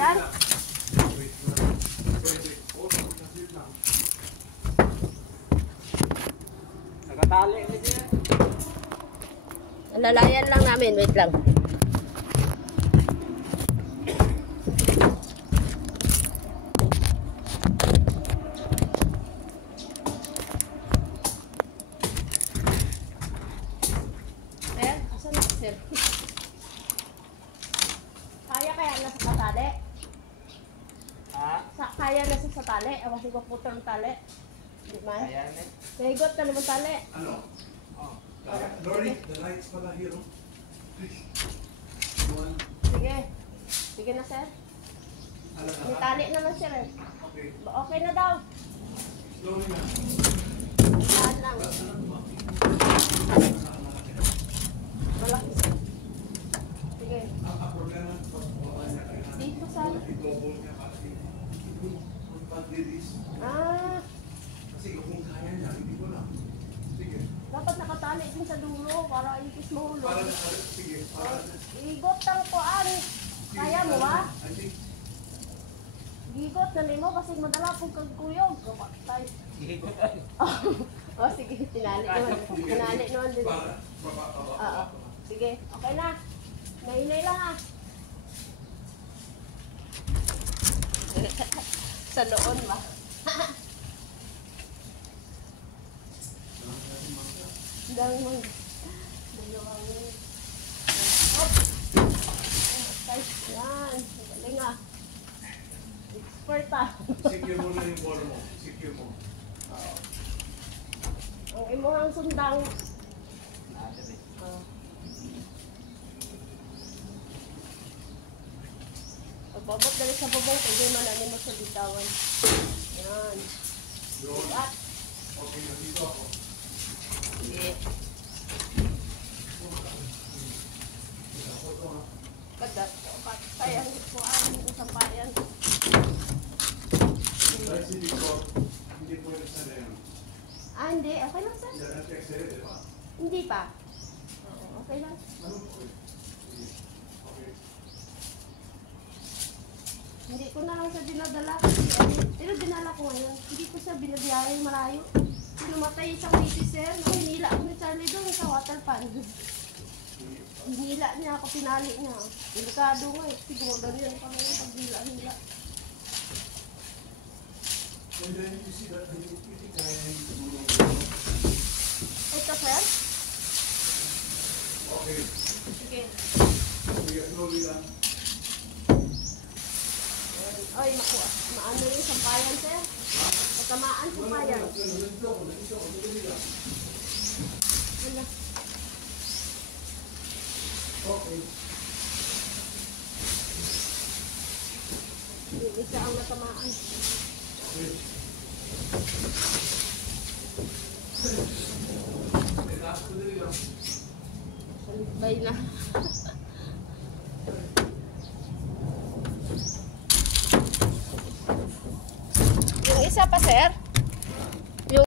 Yan. Nakatali ni siya. Alalayan lang namin. Wait lang. Sir, asan na sir? Kaya na sa tali? Ha? Kaya na sa tali? Awas ko putol ng tali. Di man? Kaya na. Nahigot ka naman tali. Ano? Oh. Lori, the lights pala here. One. Sige. Sige na sir. May tali naman sir eh. Okay. Okay na daw. Slowly na. Saan lang. Malaki sir. Sige. Ang problema, Dito sa... i-double niya kasi kung pag-release. Ah, Kasi kung kaya niya, hindi ko lang. Sige. dapat nakatali din sa dulo para ipis mahulog. Para na, sige. Para na. Igot ang kuan. Kaya mo ba? I think, Gigot na nimo kasi madala kong kagkuyog. Kapatay. Oh, sige. Tinali naman. Tinali naman din. para, baba. Oo. Sige. Okay na. Nainay lang ah. Sa noon ba? Dalawang hop. Okay. Yan. Galing ah. Expert ah. Secure mo na yung ball mo. Secure mo. Ang imuhang sundang. Pagbabot dali sa bubong, pwede man namin mo sa bitawan. Yan. Yun. At, Okay, nandito ako. hindi. Kagat. Sayang ko ang sampayan. Dahil si Victor, hindi pwede sa leno. Ah, hindi. Okay lang, sir. Yan ang text eh, di ba? Hindi pa. Oo, okay lang. Ano po? Okay. Hindi ko na lang siya dinadala. Pero dinala ko ngayon. Hindi ko siya binabiyahe malayo. Namatay isang baby, sir. Hinila ako ni Charlie doon sa water pan. Hinila niya ako, pinali niya. Delikado nga eh. Siguro ganyan pa ngayon pag hila-hila. And then you see that hindi kaya yung tulong. Ito, sir? Okay. Sige. Sige, slowly lang. Ay, naku. Maano yung sampayan, sir? Pagkamaan sampayan. Wala. Okay. Yung isa ang natamaan. Okay. Salibay na. Yung isa pa, sir?